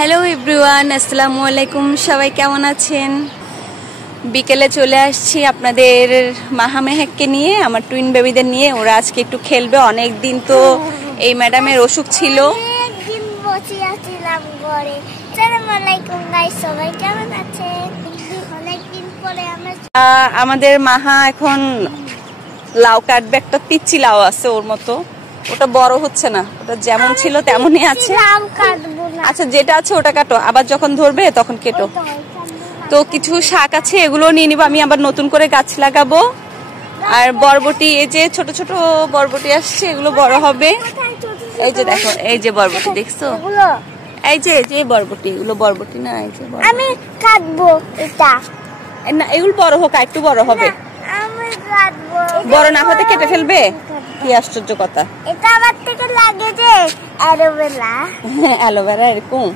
Hello everyone, আসসালামু আলাইকুম। সবাই কেমন আছেন? বিকেলে চলে আসছি আপনাদের মাহা মেহেককে নিয়ে, আমার টুইন বেবিদের নিয়ে। ওরা আজকে একটু খেলবে। অনেক দিন তো এই ম্যাডামের অসুখ ছিল। একদিন বসে আছিলাম ঘরে। আসসালামু আলাইকুম গাইস, সবাই কেমন আছেন? অনেকদিন পরে আমাদের মাহা এখন লাউ কাটবে। একটা পিচ্চি লাউ আছে ওর মতো, ওটা বড় হচ্ছে না, ওটা যেমন ছিল তেমনই আছে। আচ্ছা, যেটা আছে ওটা কাটো, আবার যখন ধরবে তখন কেটো। তো কিছু শাক আছে, এগুলো নিয়ে নিবো। আমি আবার নতুন করে গাছ লাগাবো। আর বরবটি, এই যে ছোট ছোট বরবটি আসছে, এগুলো বড় হবে। এই যে দেখো, এই যে বরবটি দেখছো, এই যে বরবটি, এগুলো বরবটি না, এই যে আমি কাটবো এটা না, এগুলো বড় হোক, একটু বড় হবে। আমি কাটবো, বড় না হতে কেটে ফেলবে? কি আশ্চর্য কথা। এটা আমার থেকে লাগে যে অ্যালোভেরা। হ্যাঁ, অ্যালোভেরা এরকম।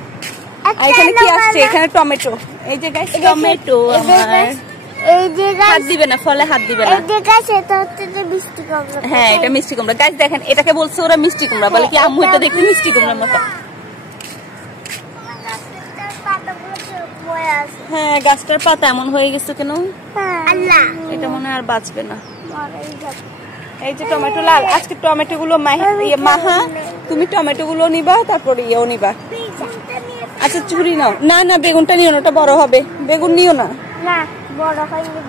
আর এখানে কি আসছে? এখানে টমেটো। এই যে গাইস, টমেটো। এই যে হাত দিবে না, ফলে হাত দিবে না। এই যে গাছ, এটা হচ্ছে যে মিষ্টি কুমড়া। হ্যাঁ, এটা মিষ্টি কুমড়া। গাইস দেখেন, এটাকে বলছে ওরা মিষ্টি কুমড়া, বলে কি আম্মু এটা দেখতে মিষ্টি কুমড়ার মতো। হ্যাঁ, গাছটার পাতা এমন হয়ে গেছে কেন? আল্লাহ, এটা মনে হয় আর বাঁচবে না। এই যে টমেটো লাল। আজকে টমেটো গুলো মাহা, তুমি টমেটো গুলো নিবা, তারপরে ইয়েও নিবা। আচ্ছা, চুরি নাও। না না, বেগুনটা নিও না, ওটা বড় হবে। বেগুন নিও না, বড় হয়নি।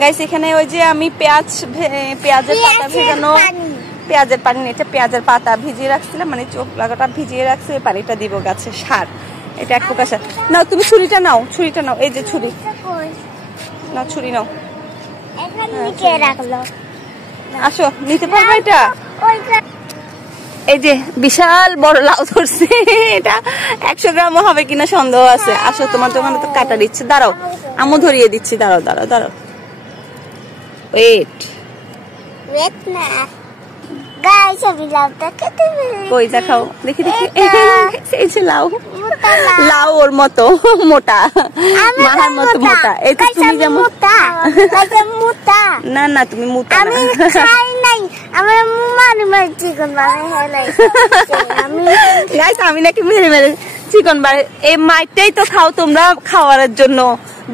গাইস এখানে ওই যে আমি পেঁয়াজের পাতা ভেজানো, পেঁয়াজের পানি, এটা পেঁয়াজের পাতা ভিজিয়ে রাখছিলাম, মানে চোখ লাগাটা ভিজিয়ে রাখছি। ওই পানিটা দিব গাছে, সার। এটা এক প্রকার সার। নাও তুমি ছুরিটা নাও, ছুরিটা নাও। এই যে ছুরি নাও, ছুরি নাও। আসো, নিতে পারবে এটা? এই যে বিশাল বড় লাউ ধরছে, এটা 100 গ্রামও হবে কিনা সন্দেহ আছে। আসো, তোমার দোকানে তো কাটা দিচ্ছে। দাঁড়াও, আম্মু ধরিয়ে দিচ্ছি। দাঁড়াও দাঁড়াও দাঁড়াও, ওয়েট না গাইস, আমি লাউটা কেটে ফেলেছি। কই দেখাও দেখি দেখি। এই যে লাউ, লাউ ওর মতো মোটা, মাহার মতো মোটা। এই তো তুমি যেমন মোটা। না না, তুমি মোটা না। আমি খাই নাই, আমার মুমানি মার চিকন বানাই আমি। গাইস আমি নাকি মেরে মেরে চিকন বাড়ে। এই মাইটাই তো খাও তোমরা, খাওয়ার জন্য,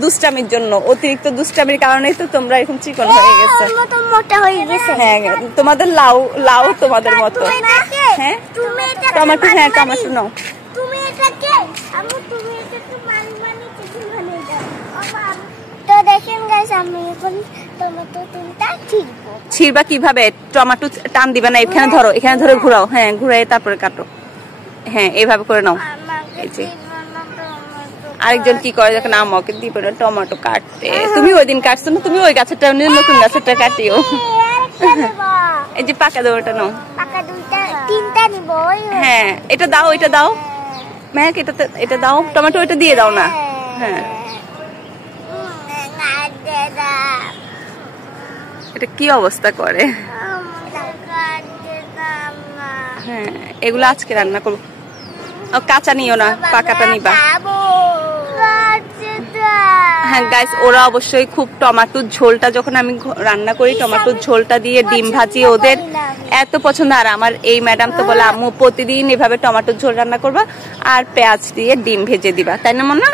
দুষ্টামির জন্য। অতিরিক্ত দুষ্টামির কারণেই তো তোমরা এরকম চিকন হয়ে গেছে। মোটা হয়ে গেছে। হ্যাঁ, তোমাদের লাউ তোমাদের মতো। হ্যাঁ, টমেটো। হ্যাঁ, টমেটো নাও। তুমি এটাকে আমি, তুমি এটাকে মানি চিকেন বানিয়ে দাও। তো দেখেন গাইস, আমি এখন টমেটো তিনটা ছিড়বো। ছিড়বা কিভাবে? টমেটো টান দিবা না, এখানে ধরো, এখানে ধরে ঘুরাও। হ্যাঁ, ঘুরাই তারপরে কাটো। হ্যাঁ, এইভাবে করে নাও। এই যে আরেকজন কি করে, যখন আমাকে দিবে না টমেটো কাটতে। তুমি ওই দিন কাটছো না, তুমি ওই গাছেরটা নিয়ে নতুন গাছেরটা কাটিও। এই যে পাকা দেওয়াটা নাও। পাকা দুইটা তিনটা নিব। হ্যাঁ, এটা দাও, এটা দাও মেহেক, এটা দাও। টমেটো এটা দিয়ে দাও না। হ্যাঁ, এটা কি অবস্থা করে। হ্যাঁ, এগুলো আজকে রান্না করবো। কাঁচা নিও না, পাকাটা নিবা। হ্যাঁ গাইস, ওরা অবশ্যই খুব টমেটোর ঝোলটা, যখন আমি রান্না করি টমেটোর ঝোলটা দিয়ে ডিম ভাজি, ওদের এত পছন্দ। আর আমার এই ম্যাডাম তো বলে আম্মু প্রতিদিন এভাবে টমেটোর ঝোল রান্না করবা আর পেঁয়াজ দিয়ে ডিম ভেজে দিবা, তাই না মনে?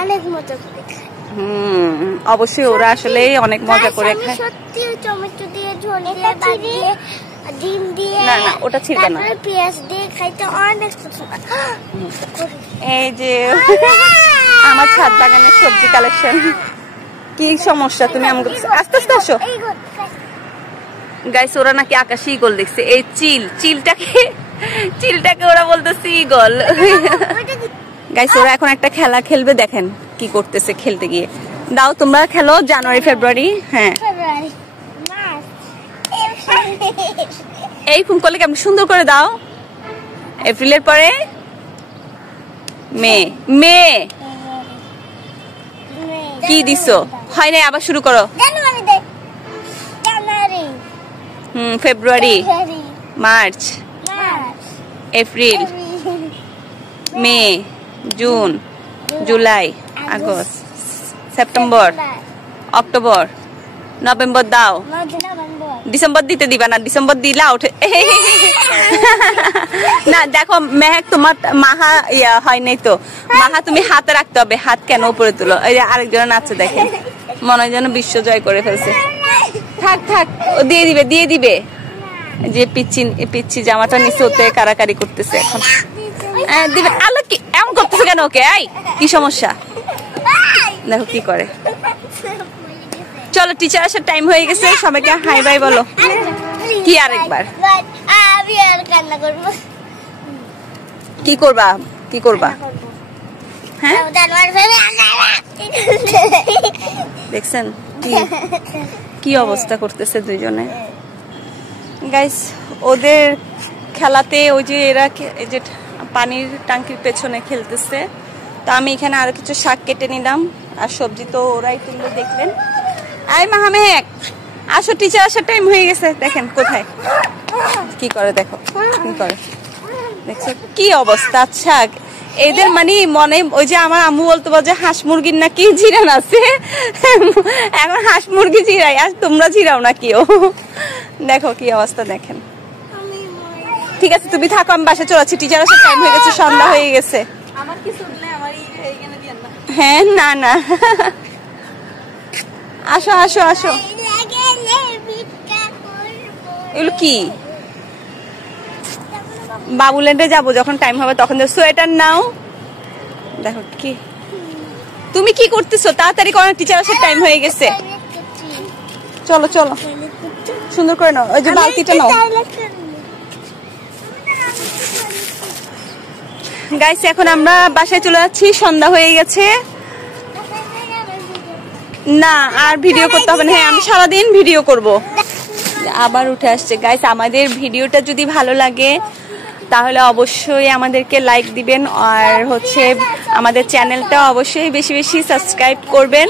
অনেক মজা করে খায়। অবশ্যই ওরা আসলে অনেক মজা করে খায়। সত্যি টমেটো দিয়ে ঝোল দিয়ে ডিম দিয়ে, না না, ওটা ছিড়বে না। পেঁয়াজ দিয়ে খাইতে অনেক পছন্দ। এই যে আমার ছাদ বাগানের সবজি কালেকশন। কি সমস্যা, তুমি আমাকে আস্তে আস্তে আসো। গাইস ওরা নাকি আকাশে ঈগল দেখছে। এই চিলটাকে ওরা বলতেছে ঈগল। গাইস ওরা এখন একটা খেলা খেলবে, দেখেন কি করতেছে খেলতে গিয়ে। দাও তোমরা খেলো, জানুয়ারি ফেব্রুয়ারি। হ্যাঁ, এই ফোন করলে কেমন সুন্দর করে দাও। এপ্রিলের পরে মে কি দিছো? হয় নাই, আবার শুরু করো। February, March, April, May, June, July, August, September, October, November দাও। ডিসেম্বর দিতে দিবা না, ডিসেম্বর দিলে ওঠে না। দেখো মেহেক তোমার মাহা ইয়া হয় নাই তো, মাহা তুমি হাতে রাখতে হবে, হাত কেন উপরে তুলো। এই যে আরেকজন নাচছে দেখেন, মনে হয় যেন বিশ্ব জয় করে ফেলছে। থাক থাক, ও দিয়ে দিবে দিয়ে দিবে। যে পিচ্ছি জামাটা নিচে ওতে কারাকারি করতেছে এখন। দিবে আলো কি এমন করতেছে কেন ওকে? এই কি সমস্যা? দেখো কি করে। চলো টিচার আসার টাইম হয়ে গেছে, সবাইকে হাই বাই বলো। কি আরেকবার কি করবা? কি করবা? হ্যাঁ দেখছেন কি অবস্থা করতেছে দুইজনে। গাইস ওদের খেলাতে ওই যে এরা এই যে পানির টাঙ্কির পেছনে খেলতেছে, তো আমি এখানে আরো কিছু শাক কেটে নিলাম, আর সবজি তো ওরাই তুললো দেখলেন। আই মাহমেক আসো, টিচার আসার টাইম হয়ে গেছে। দেখেন কোথায় কি করে, দেখো কি করে, দেখছো কি অবস্থা। আচ্ছা এদের মানে মনে ওই যে আমার আম্মু বলতো যে হাঁস মুরগির নাকি জিরান আছে, এখন হাঁস মুরগি জিরাই, আর তোমরা জিরাও না কেউ। দেখো কি অবস্থা দেখেন। ঠিক আছে তুমি থাকো, আমি বাসায় চলে যাচ্ছি, টিচার আসার টাইম হয়ে গেছে, সন্ধ্যা হয়ে গেছে। হ্যাঁ না না আসো আসো আসো। এগুলো কি? বাবুল্যান্ডে যাবো যখন টাইম হবে তখন। সোয়েটার নাও। দেখো কি তুমি কি করতেছো, তাড়াতাড়ি করো, টিচার আসার টাইম হয়ে গেছে। চলো চলো সুন্দর করে নাও, ওই যে বালতিটা নাও। গাইস এখন আমরা বাসায় চলে যাচ্ছি, সন্ধ্যা হয়ে গেছে। না আর ভিডিও করতে হবে না, হ্যাঁ আমি সারাদিন ভিডিও করব। আবার উঠে আসছে। গাইস আমাদের ভিডিওটা যদি ভালো লাগে তাহলে অবশ্যই আমাদেরকে লাইক দিবেন, আর হচ্ছে আমাদের চ্যানেলটা অবশ্যই বেশি বেশি সাবস্ক্রাইব করবেন,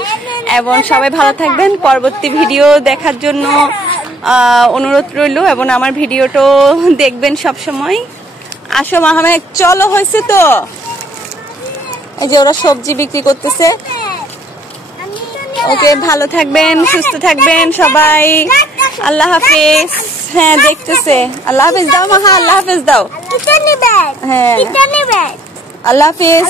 এবং সবাই ভালো থাকবেন। পরবর্তী ভিডিও দেখার জন্য অনুরোধ রইল, এবং আমার ভিডিওটা দেখবেন সব সময়। আসো মাহমেক চলো, হয়েছে তো। এই যে ওরা সবজি বিক্রি করতেছে। ওকে ভালো থাকবেন, সুস্থ থাকবেন সবাই, আল্লাহ হাফেজ। হ্যাঁ দেখতেছে, আল্লাহ হাফেজ দাও মাহা, আল্লাহ হাফেজ দাও। হ্যাঁ আল্লাহ হাফেজ।